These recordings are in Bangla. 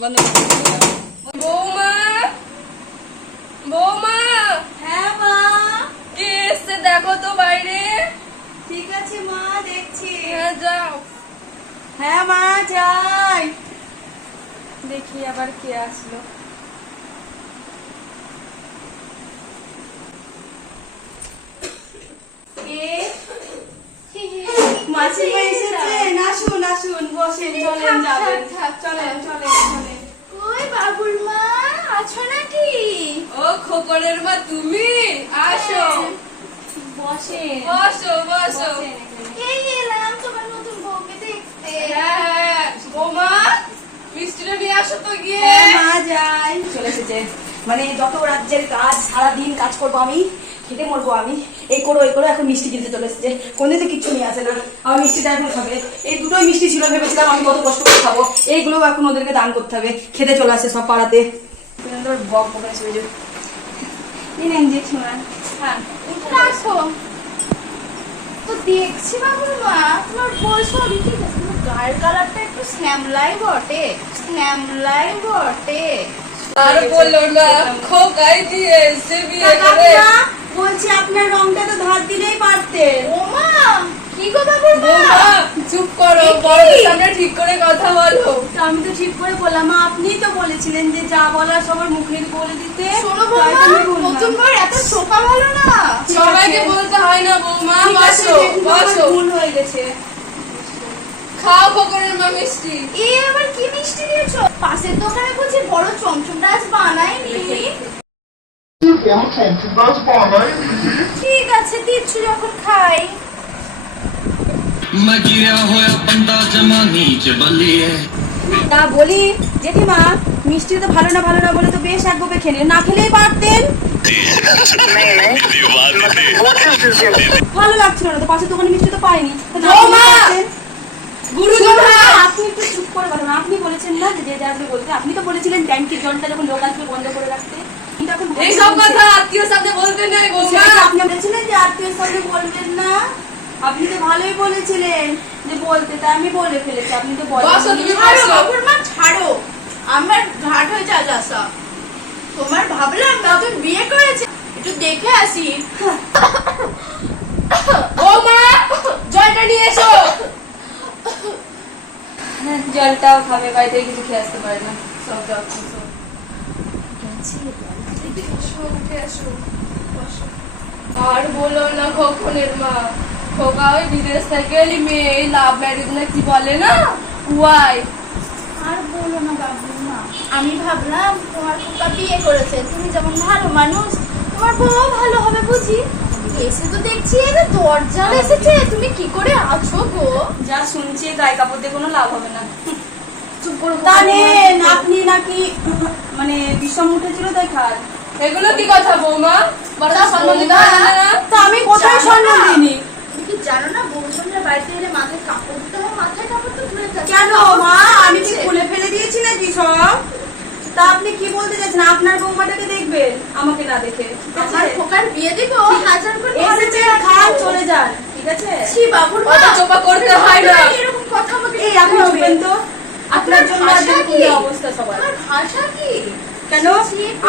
বন্ধ বৌমা বৌমা হ্যাঁ মা। কে এসছে দেখো তো বাইরে। ঠিক আছে মা দেখছি। হ্যাঁ যাও। হ্যাঁ মা যাই। দেখি আবার কে আসলো। মাসিমা এসেছেন আসুন আসুন বসেন চলেন যাবেন। চলেন ওই বাবুর মা আছো নাকি ও খোকনের মা তুমি আসো। বসেন বসো বসো। এই এলাম তোমার নতুন বউকে দেখতে। হ্যাঁ হ্যাঁ। বৌমা মিষ্টিটা নিয়ে আসো তো গিয়ে। হ্যাঁ মা যাই। চলে এসেছে। মানে যত রাজ্যের কাজ সারা দিন কাজ করব আমি খেতে মরবো আমি এই করো এই করো এখন মিষ্টি কিনতে চলে এসেছে। কোনদিন তো কিচ্ছু নিয়ে আসে না। আমার মিষ্টিটা এখন খাবে। এই দুটোই মিষ্টি ছিল ভেবেছিলাম আমি কত কষ্ট করে খাব। এইগুলো এখন ওদেরকে দান করতে হবে। খেতে চলে আসে সব পাড়াতে। বক বক আছে ওই যে নিন দেখুন হ্যাঁ রাখো তো দেখছি বাবুর মা তোমার বই সবই ঠিক আছে তোমার গায়ের কালারটা একটু শ্যামলাই বটে শ্যামলাই বটে আর বলল না খোকাই দিয়ে এসে বিয়ে করে। বলছি আপনার রংটা তো ধার দিলেই পারতেন ও মা কি গো বাবুর মা? চুপ করো বড়দের সামনে ঠিক করে কথা বলো আমি তো ঠিক করে বললাম মা আপনিই তো বলেছিলেন যে যা বলার সবার মুখে বলে দিতে। শোনো বৌমা। নতুন এত শোকা ভালো না। সবাইকে বলতে হয় না বৌমা বসো বসো। ভুল হয়ে গেছে। খাও খোকনের মা মিষ্টি। এ আবার কি মিষ্টি দিয়েছ? পাশের দোকানে বুঝি বড় চমচমটা আজ বানায়নি বড় চমচমাস বানাই ঠিক আছে দিচ্ছ যখন খাই। ਮੈਂ ਗਿਰਿਆ ਹੋਇਆ ਬੰਦਾ ਜਮਾ ਨੀਚ ਬੱਲੀਏ তা বলি জেঠিমা মিষ্টি তো ভালো না ভালো না বলে তো বেশ এক গোপে খেলে না খেলেই পারতেন ভালো লাগছিল না তো পাশের দোকানে মিষ্টি তো পাইনি তো না বৌমা! খেলেই পারতেন। গুরুজন না, আপনি একটু চুপ করে বলুন আপনি বলেছেন না যে যে আপনি বলতে আপনি তো বলেছিলেন ট্যাঙ্কির জলটা যখন লোক আসবে বন্ধ করে রাখতে কিন্তু এখন বন্ধ এইসব হচ্ছে। কথা আত্মীয় সামনে বলতে নেই বৌমা সেটা তো আপনি বলেছিলেন যে আত্মীয় সঙ্গে বলবেন না আপনি তো ভালোই বলেছিলেন যে বলতে তা আমি বলে ফেলেছি আপনি তো বসো তুমি বলেন ছাড়ো বসো। বাবুর মা ছাড়ো। আমার ঘাট হয়ে যা যাসা তোমার ভাবলাম নতুন বিয়ে করেছে। একটু দেখে আসি। বৌমা জলটা নিয়ে এসো। জলটাও খাবে বাড়িতে কিছু খেয়ে আসতে পারে না। সব জল। আর বলো না খোকনের মা। খোকা ওই বিদেশ থেকে এলি মেয়ে এই লাভ ম্যারেজ না কি বলে না ওয়াই আর বলো না বাবুর মা আমি ভাবলাম তোমার পোকা বিয়ে করেছে তুমি যেমন ভালো মানুষ তোমার বউ ভালো হবে বুঝি? এসে তো দেখছি এটা দরজা এসেছে তুমি কি করে আছো গো? যা শুনছি গায়ে কাপড় দিয়ে কোনো লাভ হবে না। চুপ করো জানেন আপনি নাকি মানে বিষম উঠেছিল তাই খান এগুলো কি কথা বৌমা? বড় না তা আমি কোথায় সম্মান দিইনি? তুমি কি জানো না বৌসন্ধ্যা বাড়িতে এলে মাথায় কাপড় দিতে হয়? মাথায় কাপড় তো দূরে থাকে। কেন মা? আমি কি খুলে ফেলে দিয়েছি নাকি সব? তা আপনি কি বলতে চাচ্ছেন আপনার বৌমাটাকে দেখবেন আমাকে না দেখে। আমার খোকার বিয়ে দিবে? হাজার করে এসেছেন খান চলে যান। ঠিক আছে? ছি বাবুর মা। চোপা করতে হয় না। এরকম কথা আমাকে এই আপনি। চুপেন তো। আপনার জন্য আজ ভাষা এরকম কি? অবস্থা সবার? ভাষা কি? কেন?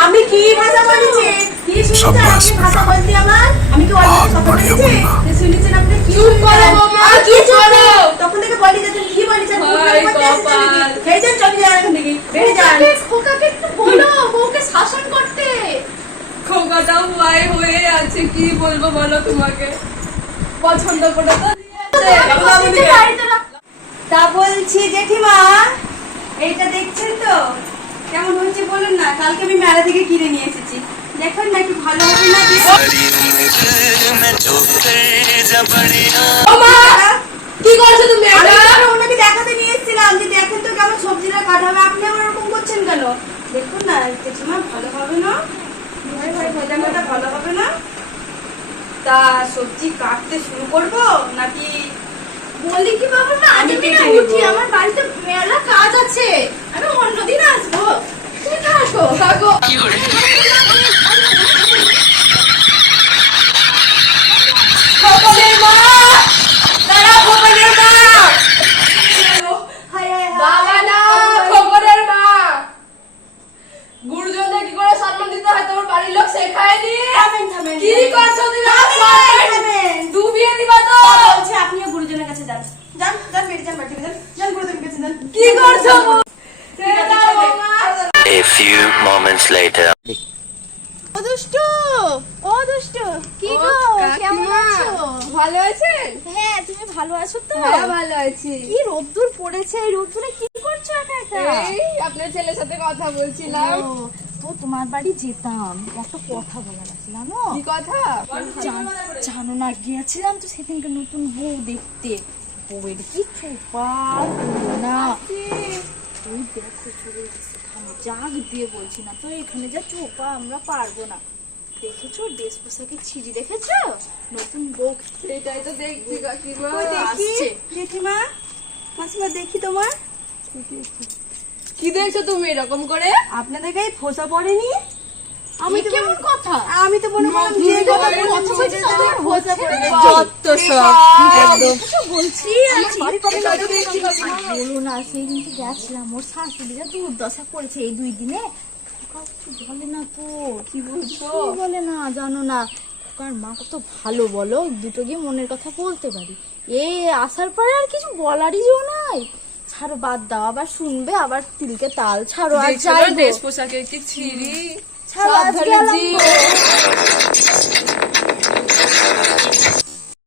আমি কি ভাষা বলেছি? কি শুনেছেন? আপনি ভাষা বলতে আমার? আমি কি অন্য কথা বলেছি? যে শুনেছেন আপনি কি চুপ করো শুনেছেন? বৌমা আর কি চুপ করো। তখন থেকে বলি যাচ্ছেন কি বলেছেন? হায় কপাল। চলে যান এখান থেকে বেরিয়ে যান। খোকাকে খোকাকে একটু বলো বউকে শাসন করতে। খোকাটা ওয়াই হয়ে আছে কি বলব বলো তোমাকে? পছন্দ করে তা বলছি জেঠিমা এইটা দেখছেন তো? কেমন হয়েছে বলুন না কালকে আমি মেলা থেকে কিনে নিয়ে এসেছি। দেখুন না একটু ভালো হবে না কি? কি করছ তুমি আমি ওনাকে দেখাতে নিয়ে এসেছিলাম যে দেখেন তো কেমন সবজিটা কাটা হবে আপনি আবার ওরকম করছেন কেন? দেখুন না জেঠিমা ভালো হবে না? ভাই ভাই ভাজা ভালো হবে না? তা সবজি কাটতে শুরু করব নাকি? বলি কি আমি আমি কেটে না নেব। উঠি আমার বাড়িতে মেলা কাজ আছে আমি অন্যদিন আসব তুমি থাকো থাকো খোকনের মা দাঁড়া খোকনের মা হায় হায় হায় বাবা না খোকনের মা কি করছ তুমি আমার থামেন, সন্তান? থামেন। ডুবিয়ে দিবা তো বলছে আপনিও গুরুজনের কাছে যান যান যান বেরিয়ে যান বাড়ি থেকে যান যান গুরুজনের কাছে যান কি করছ ছেড়ে দাও বৌমা। A few moments later. ও দুষ্টু ও দুষ্টু কি গো কেমন আছো? ভালো আছেন? হ্যাঁ তুমি ভালো আছো তো? হ্যাঁ ভালো আছি। কি রোদ্দুর পড়েছে? এই রোদ্দুরে কি করছ একা একা? এই আপনার ছেলের সাথে কথা বলছিলাম। ও, তো তোমার বাড়ি যেতাম। একটা কথা বলার আছে জানো? কি কথা? জান- জানো না গিয়েছিলাম তো সেদিনকে নতুন বউ দেখতে। বউয়ের কি হলো না ওই দেখো চলে জাগ দিয়ে বলছি না তো এখানে যা চোপা আমরা পারব না। দেখেছ? ড্রেস পোশাকে ছিঁড়ি দেখেছ? নতুন বউ সেটাই তো দেখছি কাকিমা। দেখি আসছে। জেঠিমা মাসিমা দেখি তোমার। কি দেখছ তুমি এরকম করে? আপনাদের গায়ে ফোসা পড়েনি? আমি তো কেমন কথা? আমি মনে করলাম যে কথা বলছি সব বলছি। বলো না সেই গেছিলাম ওর দুর্দশা করেছে এই দুই দিনে। বলে না তো? কি বলছো? বলে না জানো না। খোকার মা কত ভালো বলো দুটো গিয়ে মনের কথা বলতে পারি। এ আসার পরে আর কিছু বলারই জো নাই। ছাড়ো বাদ দাও আবার শুনবে আবার তিলকে তাল ছাড়ো আর ড্রেস পোশাকে কি ছিঁড়ি ছাড়ো আজ